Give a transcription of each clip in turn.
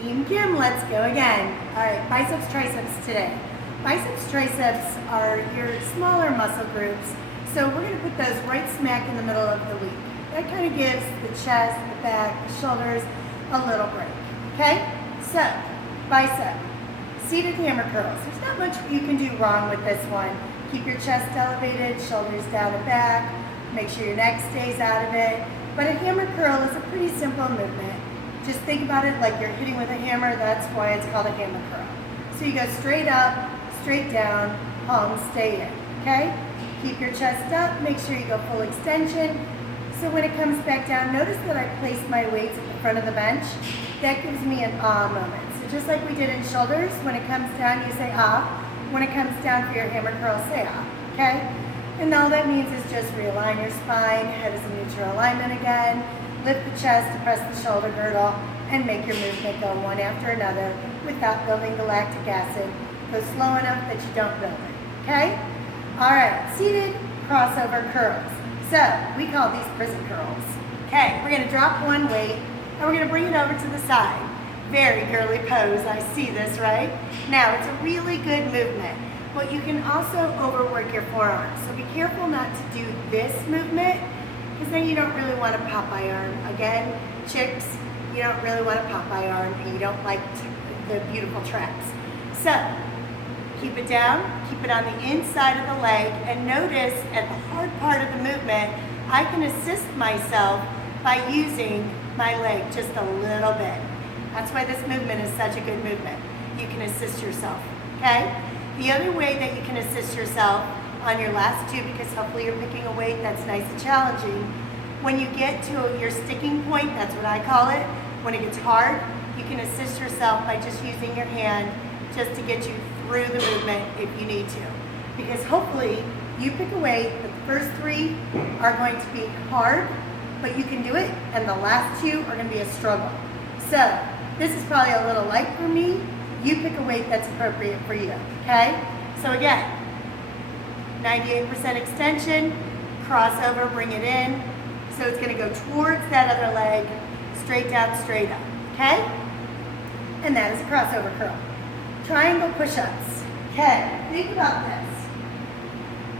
Team Kim, let's go again. All right, biceps, triceps today. Biceps, triceps are your smaller muscle groups, so we're going to put those right smack in the middle of the week. That kind of gives the chest, the back, the shoulders a little break, okay? So, bicep, seated hammer curls. There's not much you can do wrong with this one. Keep your chest elevated, shoulders down and back. Make sure your neck stays out of it. But a hammer curl is a pretty simple movement. Just think about it like you're hitting with a hammer. That's why it's called a hammer curl. So you go straight up, straight down, palms stay in, okay? Keep your chest up, make sure you go full extension. So when it comes back down, notice that I place my weights at the front of the bench. That gives me an ah moment. So just like we did in shoulders, when it comes down, you say ah. When it comes down for your hammer curl, say ah, okay? And all that means is just realign your spine, head is in neutral alignment again, lift the chest, depress the shoulder girdle, and make your movement go one after another without building the lactic acid. Go slow enough that you don't build it, okay? All right, seated crossover curls. So we call these prison curls. Okay, we're gonna drop one weight, and we're gonna bring it over to the side. Very girly pose, I see this, right? Now, it's a really good movement, but you can also overwork your forearms. So be careful not to do this movement, because then you don't really want a Popeye arm. Again, chicks, you don't really want a Popeye arm, and you don't like the beautiful traps. So, keep it down, keep it on the inside of the leg, and notice at the hard part of the movement, I can assist myself by using my leg just a little bit. That's why this movement is such a good movement. You can assist yourself, okay? The other way that you can assist yourself on your last two, because hopefully you're picking a weight that's nice and challenging, when you get to your sticking point, that's what I call it, when it gets hard, you can assist yourself by just using your hand just to get you through the movement if you need to. Because hopefully you pick a weight, the first three are going to be hard, but you can do it, and the last two are going to be a struggle. So this is probably a little light for me. You pick a weight that's appropriate for you, okay? So again, 98% extension, crossover, bring it in. So it's gonna go towards that other leg, straight down, straight up, okay? And that is a crossover curl. Triangle push-ups. Okay, think about this.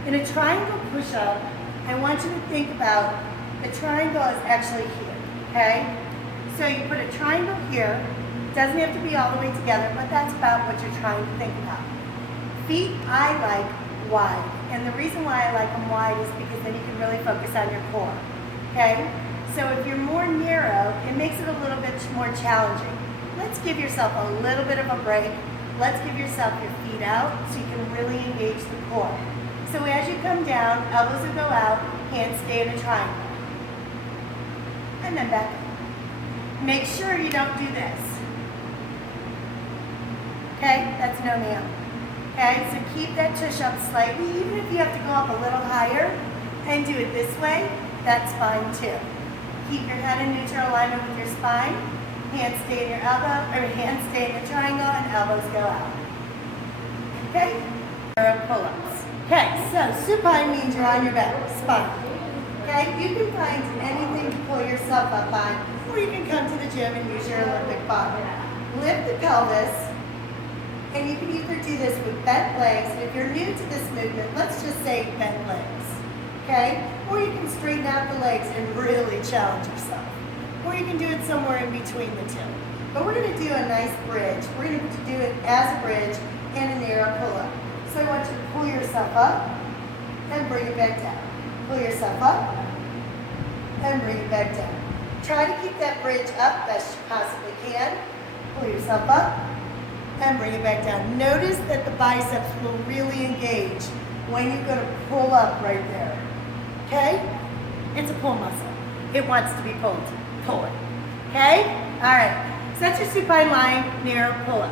In a triangle push-up, I want you to think about the triangle is actually here, okay? So you put a triangle here. Doesn't have to be all the way together, but that's about what you're trying to think about. Feet, I like wide. And the reason why I like them wide is because then you can really focus on your core, okay? So if you're more narrow, it makes it a little bit more challenging. Let's give yourself a little bit of a break. Let's give yourself your feet out so you can really engage the core. So as you come down, elbows will go out, hands stay in a triangle. And then back up. Make sure you don't do this. Okay, that's no meal. Okay, so keep that tush up slightly, even if you have to go up a little higher and do it this way, that's fine too. Keep your head in neutral alignment with your spine, hands stay in your elbow, or hands stay in the triangle and elbows go out. Okay, pull-ups. Okay, so supine means you're on your back, spine. Okay, you can find anything to pull yourself up on, or you can come to the gym and use your Olympic bar. Lift the pelvis. And you can either do this with bent legs, and if you're new to this movement, let's just say bent legs, okay? Or you can straighten out the legs and really challenge yourself. Or you can do it somewhere in between the two. But we're gonna do a nice bridge. We're gonna do it as a bridge and a narrow pull-up. So I want you to pull yourself up and bring it back down. Pull yourself up and bring it back down. Try to keep that bridge up best you possibly can. Pull yourself up and bring it back down. Notice that the biceps will really engage when you go to pull up right there, okay? It's a pull muscle. It wants to be pulled. Pull it, okay? All right, so that's your supine lying, narrow pull up.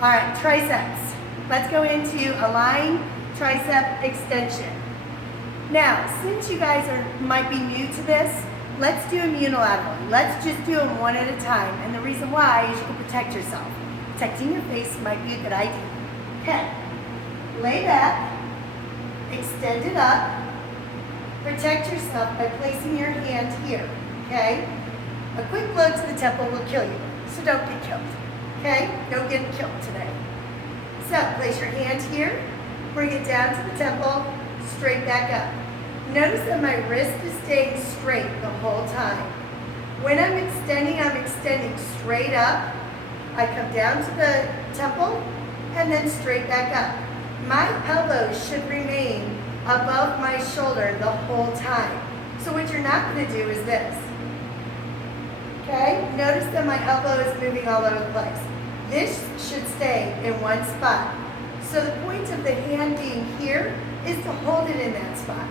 All right, triceps. Let's go into a lying tricep extension. Now, since you guys might be new to this, let's do them unilaterally. Let's just do them one at a time. And the reason why is you can protect yourself. Protecting your face might be a good idea. Okay, lay back, extend it up, protect yourself by placing your hand here, okay? A quick blow to the temple will kill you, so don't get killed. Okay? Don't get killed today. So place your hand here, bring it down to the temple, straight back up. Notice that my wrist is staying straight the whole time. When I'm extending straight up. I come down to the temple and then straight back up. My elbows should remain above my shoulder the whole time. So what you're not going to do is this. Okay? Notice that my elbow is moving all over the place. This should stay in one spot. So the point of the hand being here is to hold it in that spot.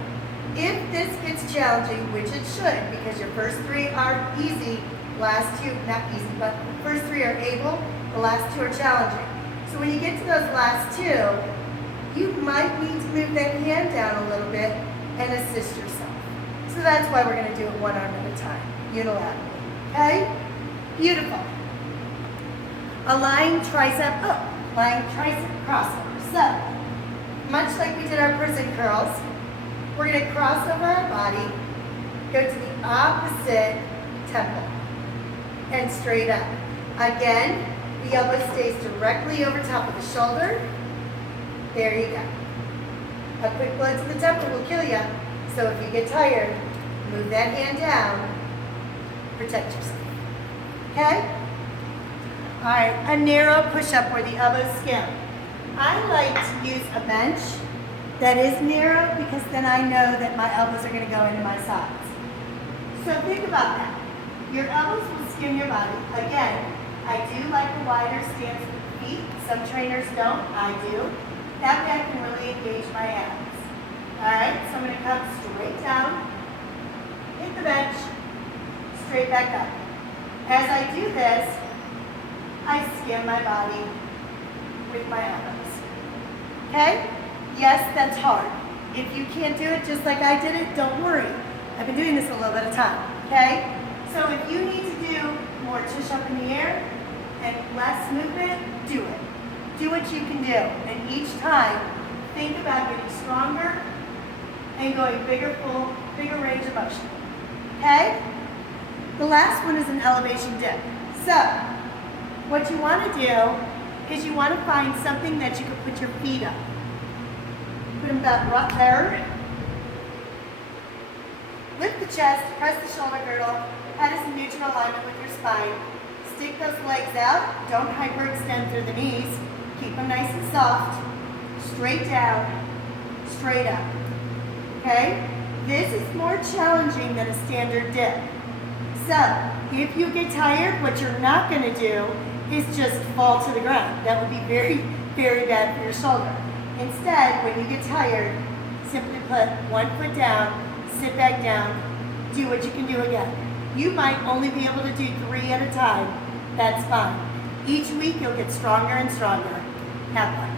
If this gets challenging, which it should, because your first three are easy, last two, not easy, but the first three are able, the last two are challenging. So when you get to those last two, you might need to move that hand down a little bit and assist yourself. So that's why we're going to do it one arm at a time, unilaterally. Okay? Beautiful. A lying tricep crossover. So, much like we did our prison curls, we're going to cross over our body, go to the opposite temple, and straight up. Again, the elbow stays directly over top of the shoulder. There you go. A quick blow to the temple will kill you, so if you get tired, move that hand down, protect yourself. Okay? All right, a narrow push-up where the elbows skim. I like to use a bench that is narrow because then I know that my elbows are going to go into my sides. So think about that. Your elbows will skim your body. Again, I do like a wider stance with the feet. Some trainers don't. I do. That way I can really engage my abs. All right, so I'm going to come straight down, hit the bench, straight back up. As I do this, I skim my body with my elbows. Okay? Yes, that's hard. If you can't do it just like I did it, don't worry. I've been doing this a little bit of time. Okay? So if you need to do more tush up in the air and less movement, do it. Do what you can do. And each time, think about getting stronger and going bigger range of motion. Okay? The last one is an elevation dip. So, what you want to do is you want to find something that you can put your feet up. Put them about right there. Lift the chest, press the shoulder girdle, head is in neutral alignment with your spine. Stick those legs out, don't hyperextend through the knees. Keep them nice and soft. Straight down, straight up. Okay? This is more challenging than a standard dip. So, if you get tired, what you're not going to do is just fall to the ground. That would be very, very bad for your shoulder. Instead, when you get tired, simply put one foot down, sit back down, do what you can do again. You might only be able to do 3 at a time. That's fine. Each week, you'll get stronger and stronger. Have fun.